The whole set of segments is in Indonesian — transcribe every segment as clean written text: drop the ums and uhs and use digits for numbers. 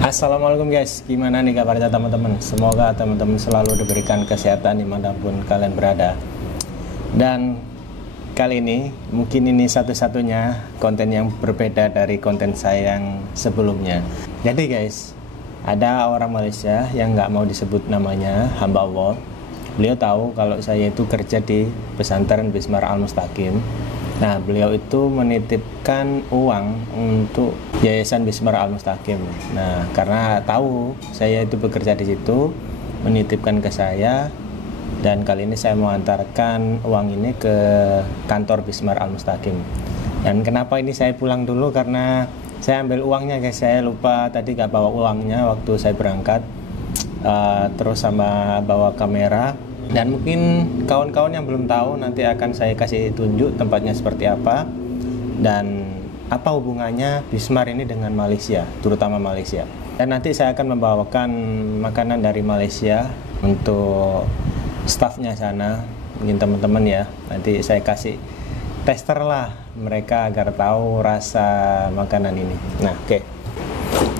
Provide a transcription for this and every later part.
Assalamualaikum guys, gimana nih kabarnya teman-teman? Semoga teman-teman selalu diberikan kesehatan dimanapun kalian berada. Dan kali ini mungkin ini satu-satunya konten yang berbeda dari konten saya yang sebelumnya. Jadi guys, ada orang Malaysia yang nggak mau disebut namanya, hamba Allah. Beliau tahu kalau saya itu kerja di pesantren Bismar Al-Mustaqim. Nah, beliau itu menitipkan uang untuk Yayasan Bismar Al-Mustaqim. Nah, karena tahu saya itu bekerja di situ, menitipkan ke saya, dan kali ini saya mau antarkan uang ini ke kantor Bismar Al-Mustaqim. Dan kenapa ini saya pulang dulu, karena saya ambil uangnya guys, saya lupa tadi gak bawa uangnya waktu saya berangkat, terus sama bawa kamera. Dan mungkin kawan-kawan yang belum tahu, nanti akan saya kasih tunjuk tempatnya seperti apa dan apa hubungannya Bismar ini dengan Malaysia, terutama Malaysia. Dan nanti saya akan membawakan makanan dari Malaysia untuk stafnya sana, mungkin teman-teman ya. Nanti saya kasih tester lah mereka agar tahu rasa makanan ini. Nah,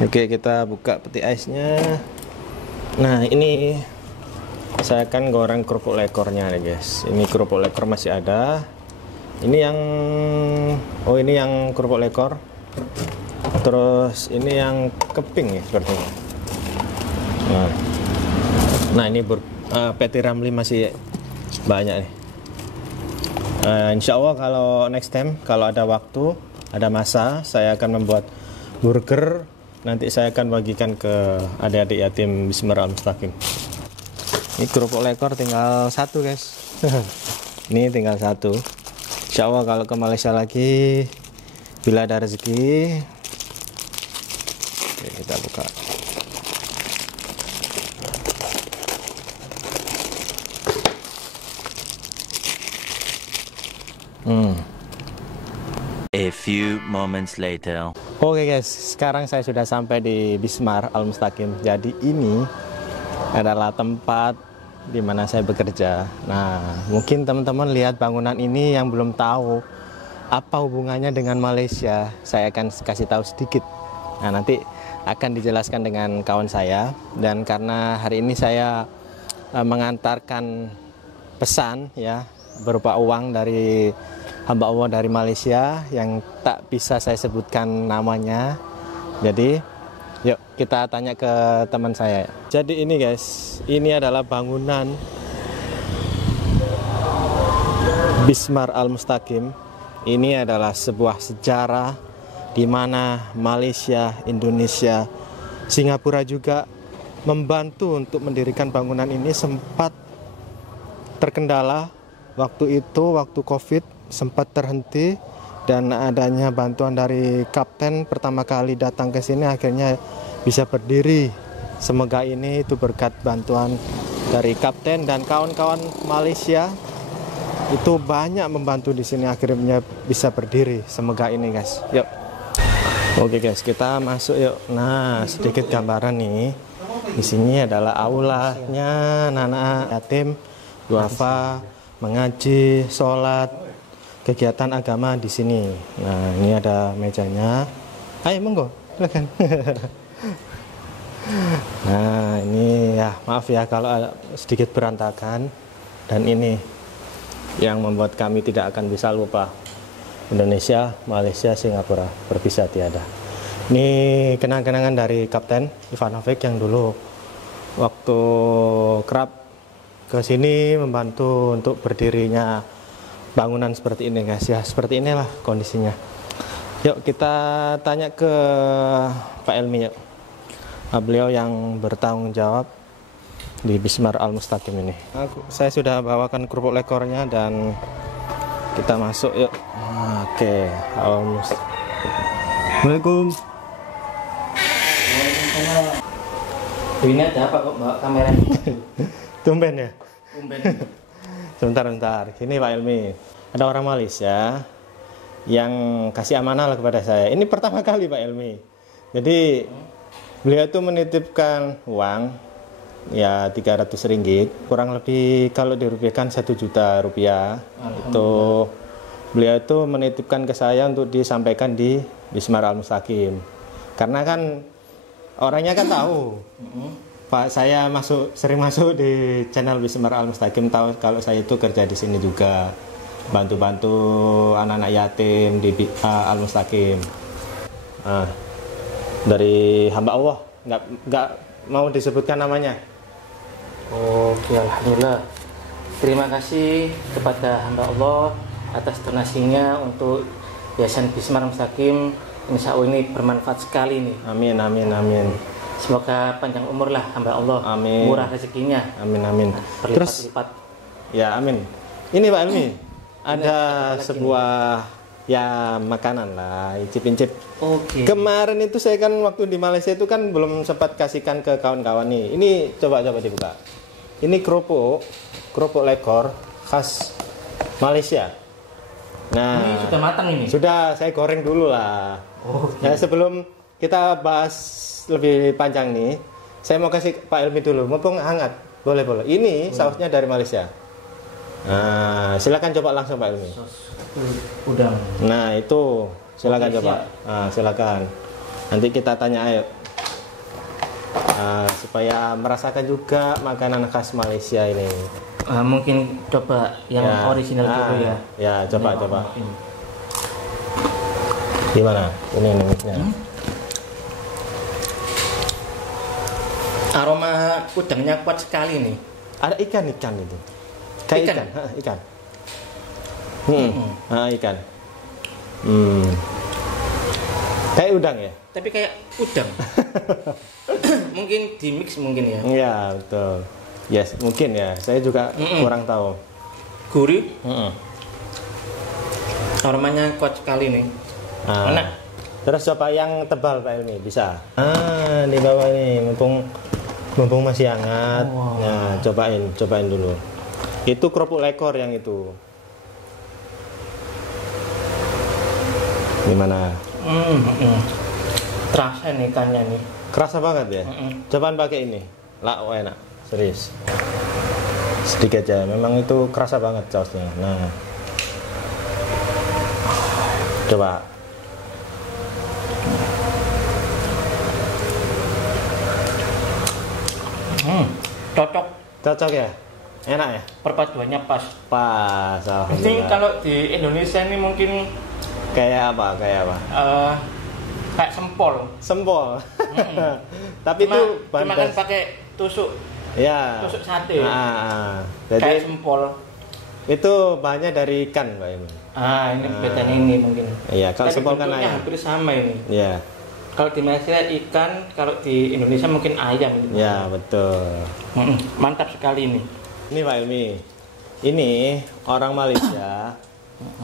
oke, kita buka peti aisnya. Nah, ini saya akan goreng kerupuk lekornya nih guys. Ini kerupuk lekor masih ada. Ini yang kerupuk lekor. Terus ini yang keping ya sepertinya. Nah ini peti ramli masih banyak nih. Insya Allah kalau next time, kalau ada waktu, ada masa, saya akan membuat burger. Nanti saya akan bagikan ke adik-adik yatim Bismar Al-Mustaqim. Ini kerupuk lekor tinggal satu guys. Ini tinggal satu. Insya Allah kalau ke Malaysia lagi, bila ada rezeki. Oke, kita buka. A few moments later. Oke guys, sekarang saya sudah sampai di Bismar Al-Mustaqim. Jadi ini adalah tempat di mana saya bekerja. Nah, mungkin teman-teman lihat bangunan ini yang belum tahu apa hubungannya dengan Malaysia, saya akan kasih tahu sedikit. Nah, nanti akan dijelaskan dengan kawan saya. Dan karena hari ini saya mengantarkan pesan ya, berupa uang dari hamba Allah dari Malaysia yang tak bisa saya sebutkan namanya. Jadi yuk kita tanya ke teman saya. Jadi ini guys, ini adalah bangunan Bismar Al-Mustaqim. Ini adalah sebuah sejarah di mana Malaysia, Indonesia, Singapura juga membantu untuk mendirikan bangunan ini. Sempat terkendala waktu itu, waktu Covid sempat terhenti. Dan adanya bantuan dari kapten pertama kali datang ke sini akhirnya bisa berdiri. Semoga ini itu berkat bantuan dari kapten dan kawan-kawan Malaysia itu banyak membantu di sini akhirnya bisa berdiri. Semoga ini guys. Yuk. Oke guys, kita masuk yuk. Nah, sedikit gambaran nih. Di sini adalah aulanya anak-anak yatim, duafa, mengaji, sholat, kegiatan agama di sini. Nah, ini ada mejanya. Ayo monggo, silakan. Nah, ini ya, maaf ya kalau sedikit berantakan. Dan ini yang membuat kami tidak akan bisa lupa. Indonesia, Malaysia, Singapura berpisah tiada. Ini kenang-kenangan dari Kapten Ivanovic yang dulu waktu kerap ke sini membantu untuk berdirinya bangunan seperti ini guys ya. Seperti inilah kondisinya. Yuk kita tanya ke Pak Elmi yuk. Beliau yang bertanggung jawab di Bismar Al-Mustaqim ini. Saya sudah bawakan kerupuk lekornya dan kita masuk yuk. Oke, Assalamualaikum. Ini ada apa kok bawa kameranya? Tumben ya? Tumben. Sebentar. Ini Pak Elmi. Ada orang Malaysia yang kasih amanah kepada saya. Ini pertama kali Pak Elmi. Jadi beliau itu menitipkan uang ya 300 ringgit, kurang lebih kalau dirupiahkan 1 juta rupiah. Itu beliau itu menitipkan ke saya untuk disampaikan di Bismar Al-Mustaqim. Karena kan orangnya kan tahu. Pak, saya sering masuk di channel Bismar Al-Mustaqim, tahu kalau saya itu kerja di sini juga, bantu-bantu anak-anak yatim di Al-Mustaqim. Dari hamba Allah, nggak mau disebutkan namanya. Oke, alhamdulillah. Terima kasih kepada hamba Allah atas donasinya untuk Yayasan Bismar Al-Mustaqim. Insya Allah ini bermanfaat sekali nih. Amin, amin, amin. Semoga panjang umur lah hamba Allah. Amin. Murah rezekinya. Amin, amin. Berlipat-lipat. Ya, amin. Ini Pak Elmi, ada sebuah ya makanan lah, incip-incip. Oke. Kemarin itu saya kan waktu di Malaysia itu kan belum sempat kasihkan ke kawan-kawan nih. Ini coba dibuka. Ini kerupuk lekor khas Malaysia. Nah, Ini sudah matang ini. sudah saya goreng dulu lah. Oke. Nah, sebelum kita bahas lebih panjang nih, saya mau kasih Pak Elmi dulu, mumpung hangat. Boleh. Ini sausnya dari Malaysia. Nah, silakan coba langsung Pak Elmi. Sos udang. Nah, itu silakan Oke, coba. siap. Nah, silakan. Nanti kita tanya ayo. Supaya merasakan juga makanan khas Malaysia ini. Mungkin coba yang Ya. original dulu ya. Ya, coba. Ini. Gimana? Ini mixnya. Aroma udangnya kuat sekali nih. Ada ikan itu. Kayak Ikan? ikan. Ikan. Ikan. Kayak udang ya? Tapi kayak udang. Mungkin di mix mungkin ya. Iya, betul. Yes, mungkin ya. Saya juga kurang tahu. Gurih. Aromanya kuat sekali nih. Enak. Terus coba yang tebal Pak Elmi, bisa? Di bawah nih, mumpung masih hangat. Wow. Nah, cobain dulu. Itu kerupuk lekor yang itu. Gimana? Terasa nih ikannya nih. Kerasa banget ya? Cobaan pakai ini. Lah, enak. Serius. Sedikit aja. Memang itu kerasa banget sausnya. Nah. Coba. Cocok ya? Enak ya? Perpaduannya pas. Pas, Ini alhamdulillah. kalau di Indonesia ini mungkin Kayak apa? kayak sempol. Sempol. Tapi itu cuma kan pakai tusuk ya. tusuk sate. Jadi Kayak sempol. itu bahannya dari ikan, Pak Iman. Ini bedanya ini mungkin. Iya, kalau Tapi sempol kan bentuknya ayam. hampir sama ini. Iya. Kalau di Malaysia ikan, kalau di Indonesia mungkin ayam. Gitu. Ya, betul. Mantap sekali ini. Ini Pak Ilmi. Ini orang Malaysia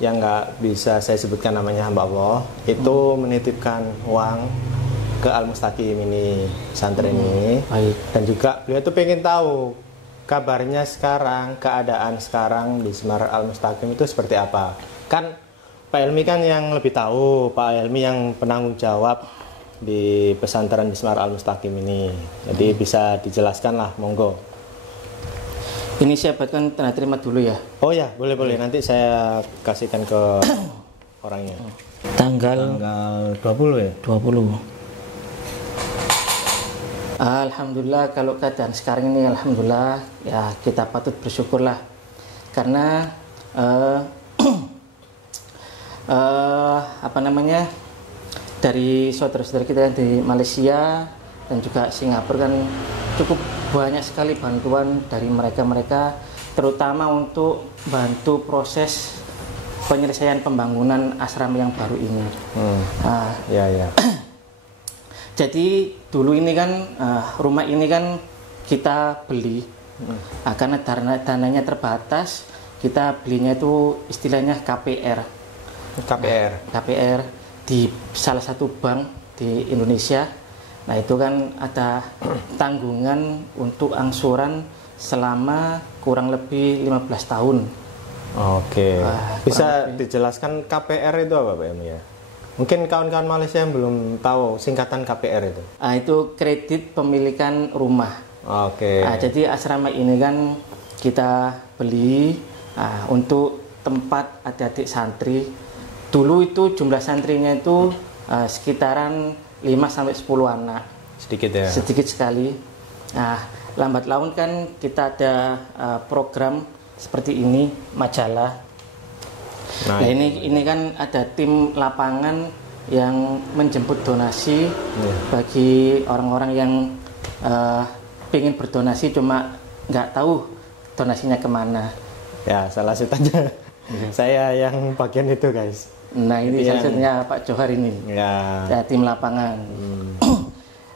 yang nggak bisa saya sebutkan namanya hamba Allah, itu menitipkan uang ke Al-Mustaqim ini, santri ini. Baik. Dan juga beliau tuh pengen tahu kabarnya sekarang, keadaan sekarang di Bismar Al-Mustaqim itu seperti apa. Kan Pak Elmi kan yang lebih tahu, Pak Elmi yang penanggung jawab di pesantren Bismar Al-Mustaqim ini. Jadi bisa dijelaskan lah, monggo. Ini saya buatkan tanda terima dulu ya. Oh ya, boleh. Nanti saya kasihkan ke orangnya. Tanggal 20 ya? 20. Alhamdulillah, kalau keadaan sekarang ini alhamdulillah ya kita patut bersyukurlah karena dari saudara-saudara kita yang di Malaysia dan juga Singapura kan cukup banyak sekali bantuan dari mereka terutama untuk bantu proses penyelesaian pembangunan asrama yang baru ini. Ya. Jadi dulu ini kan rumah ini kan kita beli karena dananya terbatas, kita belinya itu istilahnya KPR di salah satu bank di Indonesia. Nah itu kan ada tanggungan untuk angsuran selama kurang lebih 15 tahun. Oke. Bisa kurang lebih. dijelaskan KPR itu apa Pak Emi ya? Mungkin kawan-kawan Malaysia yang belum tahu singkatan KPR itu. Itu kredit pemilikan rumah. Oke. Jadi asrama ini kan kita beli untuk tempat adik-adik santri. Dulu itu jumlah santrinya itu sekitaran 5-10 anak. Sedikit ya. Sedikit sekali. Nah, lambat laun kan kita ada program seperti ini, majalah. Nah, ini kan ada tim lapangan yang menjemput donasi bagi orang-orang yang pengen berdonasi cuma nggak tahu donasinya kemana. Ya, salah satunya saya yang bagian itu, guys. Nah, ini salah satunya Pak Johar ini. Ya, tim lapangan.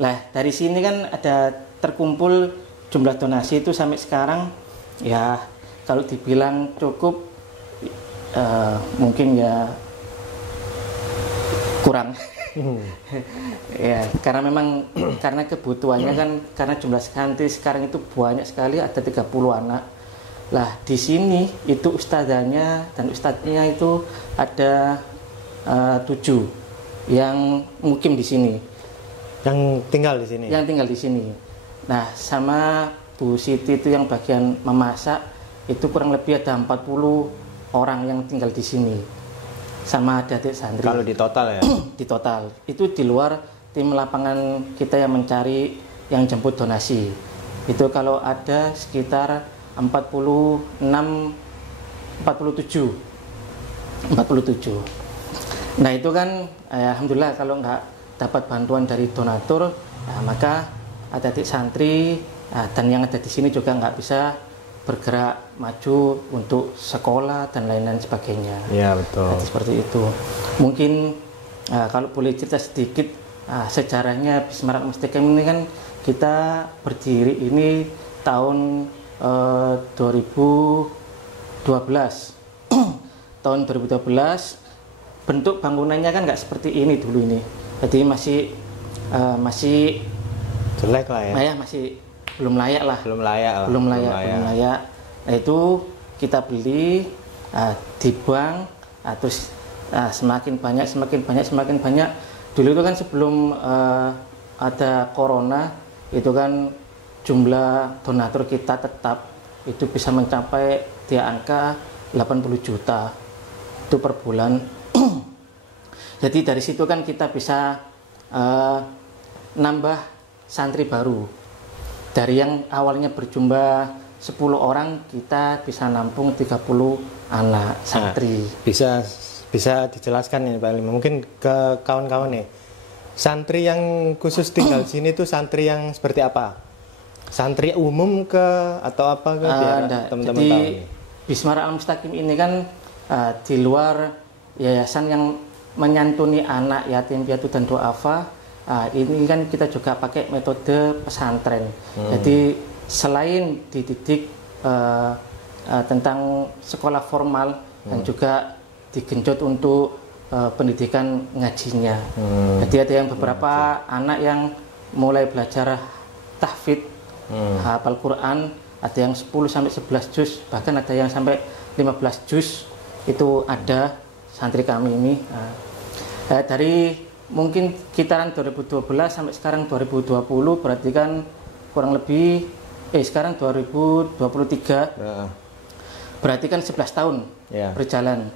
Lah, dari sini kan ada terkumpul jumlah donasi itu sampai sekarang ya kalau dibilang cukup mungkin ya kurang. Ya, karena memang karena kebutuhannya kan karena jumlah santri sekarang itu banyak sekali, ada 30 anak. Lah, di sini itu ustadzanya dan ustadznya itu ada 7 yang mukim di sini. Yang tinggal di sini. Yang tinggal di sini. Nah, sama Bu Siti itu yang bagian memasak itu kurang lebih ada 40 orang yang tinggal di sini. Sama adik-adik santri. Kalau di total ya? Di total. Itu di luar tim lapangan kita yang mencari yang jemput donasi. Itu kalau ada sekitar 47. Nah, itu kan alhamdulillah kalau nggak dapat bantuan dari donatur, maka adik-adik santri dan yang ada di sini juga nggak bisa bergerak maju untuk sekolah dan lain-lain sebagainya. Iya, betul. Jadi seperti itu. Mungkin kalau boleh cerita sedikit sejarahnya Bismar Al-Mustaqim ini kan kita berdiri ini tahun 2012. Tahun 2012 bentuk bangunannya kan nggak seperti ini dulu ini. Jadi masih jelek lah ya. Masih belum layak lah. Belum layak. Nah, itu kita beli di bank, terus semakin banyak. Dulu itu kan sebelum ada corona, itu kan jumlah donatur kita tetap itu bisa mencapai di angka 80 juta itu per bulan. Jadi dari situ kan kita bisa nambah santri baru. Dari yang awalnya berjumlah 10 orang, kita bisa nampung 30 anak santri. Bisa dijelaskan nih Pak Lima, mungkin ke kawan-kawan nih. Santri yang khusus tinggal sini tuh santri yang seperti apa? Santri umum atau apa ke biar teman-teman tahu nih. Bismar Al-Mustaqim ini kan di luar yayasan yang menyantuni anak yatim piatu dan duafa, ini kan kita juga pakai metode pesantren. Jadi selain dididik tentang sekolah formal dan juga digenjot untuk pendidikan ngajinya. Jadi ada yang beberapa anak yang mulai belajar tahfidz, hafal Quran, ada yang 10-11 juz, bahkan ada yang sampai 15 juz. Itu ada santri kami ini. Dari mungkin kitaran 2012 sampai sekarang 2020, berarti kan kurang lebih sekarang 2023, berarti kan 11 tahun berjalan.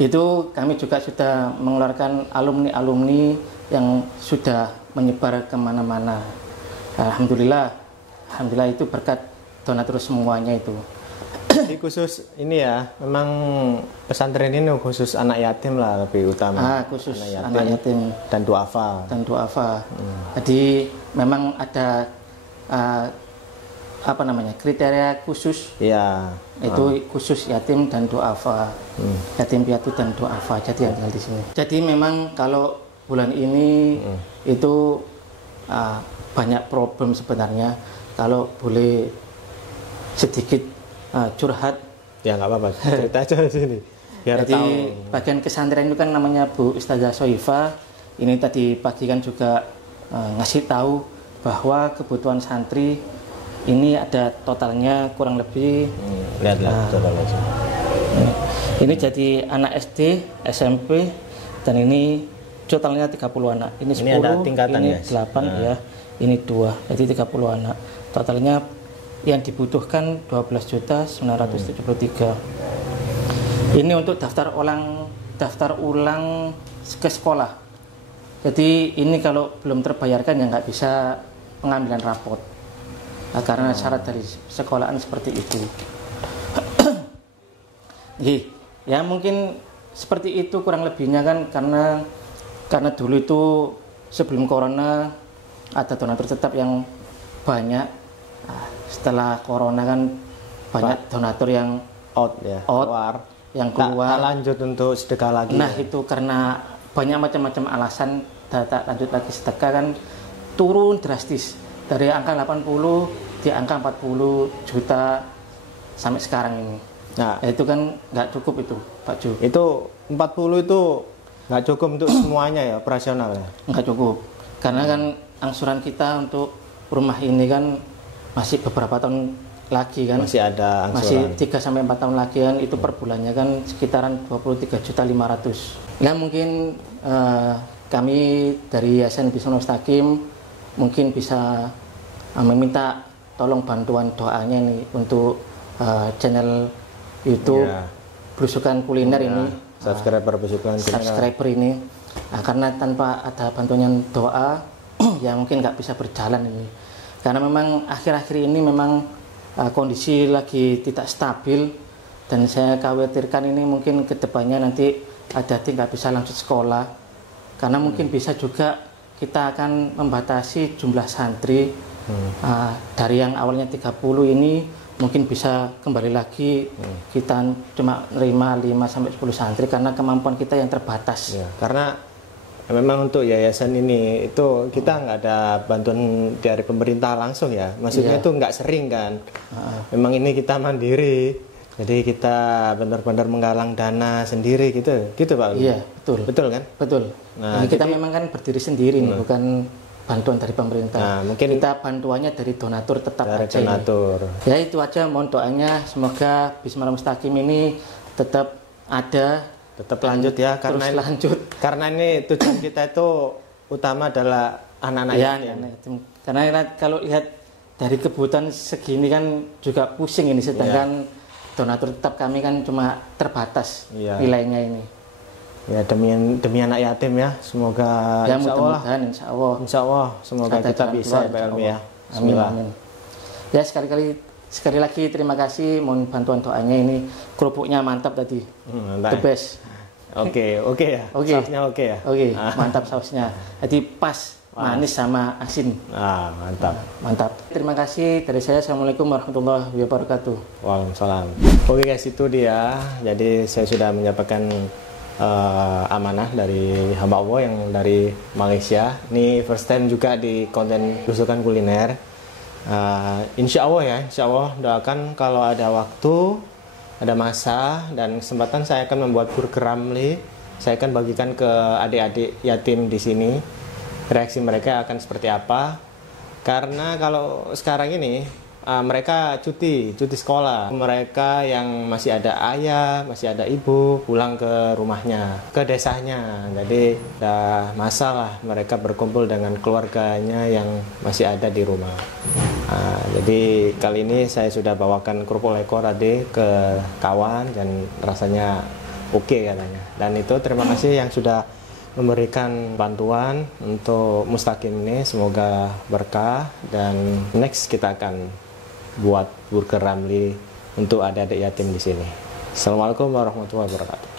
Itu kami juga sudah mengeluarkan alumni-alumni yang sudah menyebar kemana-mana. Alhamdulillah itu berkat donatur semuanya itu. Jadi khusus ini ya, memang pesantren ini khusus anak yatim lah lebih utama. Khusus anak yatim dan duafa. Jadi memang ada kriteria khusus. Iya. Itu khusus yatim dan duafa. Yatim piatu dan duafa. Jadi yang tinggal di sini. Jadi memang kalau bulan ini itu banyak problem sebenarnya. Kalau boleh sedikit curhat. Ya nggak apa-apa, cerita aja di sini. Biar jadi tahu. Bagian kesantren itu kan namanya Bu Ustazah Soifa. Ini tadi pagi kan juga ngasih tahu bahwa kebutuhan santri ini ada totalnya kurang lebih. Lihatlah totalnya. Ini jadi anak SD, SMP, dan ini totalnya 30 anak. Ini 10, ada tingkatan, ini guys. 8 ya, ini 2, jadi 30 anak. Totalnya yang dibutuhkan 12.973. Ini untuk daftar ulang ke sekolah. Jadi ini kalau belum terbayarkan ya nggak bisa pengambilan rapot. Nah, karena syarat dari sekolahan seperti itu. Ya mungkin seperti itu kurang lebihnya kan, karena dulu itu sebelum corona ada donatur tetap yang banyak. Nah, setelah corona kan banyak donatur yang yang keluar. Tak lanjut untuk sedekah lagi. Nah itu karena banyak macam-macam alasan, tak lanjut lagi sedekah kan turun drastis dari angka 80 di angka 40 juta sampai sekarang ini. Nah itu kan nggak cukup itu Pak Ju. Itu 40 itu nggak cukup untuk semuanya ya, operasional ya? Nggak cukup, karena kan angsuran kita untuk rumah ini kan masih beberapa tahun lagi kan. Masih ada angsuran. Masih 3-4 tahun lagi kan, itu per bulannya kan sekitaran 23.500.000. Ya mungkin kami dari Yayasan Bismillah Mustaqim mungkin bisa meminta tolong bantuan doanya nih untuk channel YouTube Belusukan Kuliner ini, subscriber ini. Nah, karena tanpa ada bantuan doa ya mungkin nggak bisa berjalan ini, karena memang akhir-akhir ini memang kondisi lagi tidak stabil, dan saya khawatirkan ini mungkin kedepannya nanti ada nggak bisa lanjut sekolah, karena mungkin bisa juga kita akan membatasi jumlah santri. Dari yang awalnya 30 ini mungkin bisa kembali lagi kita cuma nerima 5-10 santri karena kemampuan kita yang terbatas. Ya, karena memang untuk yayasan ini itu kita nggak ada bantuan dari pemerintah langsung ya, maksudnya itu nggak sering kan. Memang ini kita mandiri, jadi kita benar-benar menggalang dana sendiri gitu Pak. Iya betul kan? Betul. Nah, kita memang kan berdiri sendiri nih, bukan bantuan dari pemerintah. Nah, mungkin kita bantuannya dari donatur tetap dari aja. Donatur. Ya itu aja, mohon doanya semoga Bismillah Mustaqim ini tetap ada, tetap lanjut ya, karena lanjut. Karena ini tujuan kita itu utama adalah anak-anak yatim. Karena kalau lihat dari kebutuhan segini kan juga pusing ini, sedangkan donatur tetap kami kan cuma terbatas nilainya ini. Ya demi anak yatim ya, semoga ya, insya Allah semoga kita bisa ya Pak Elmi ya. Bismillah. Amin. Ya sekali lagi terima kasih, mohon bantuan doanya, ini kerupuknya mantap tadi. The best. Oke ya. Sausnya oke ya. Mantap sausnya. Jadi pas manis sama asin. Mantap. Terima kasih dari saya. Assalamualaikum warahmatullahi wabarakatuh. Waalaikumsalam. Oke guys, itu dia. Jadi saya sudah menyampaikan amanah dari hamba Allah yang dari Malaysia. Ini first time juga di konten Belusukan Kuliner. Insya Allah doakan kalau ada waktu, ada masa dan kesempatan, saya akan membuat burger ramli. Saya akan bagikan ke adik-adik yatim di sini. Reaksi mereka akan seperti apa? Karena kalau sekarang ini mereka cuti sekolah. Mereka yang masih ada ayah, masih ada ibu, pulang ke rumahnya, ke desanya. Jadi udah masalah mereka berkumpul dengan keluarganya yang masih ada di rumah. Jadi kali ini saya sudah bawakan kerupuk lekor tadi ke kawan dan rasanya oke katanya. Dan itu terima kasih yang sudah memberikan bantuan untuk Mustaqim ini, semoga berkah, dan next kita akan buat burger ramli untuk adik-adik yatim di sini. Assalamualaikum warahmatullahi wabarakatuh.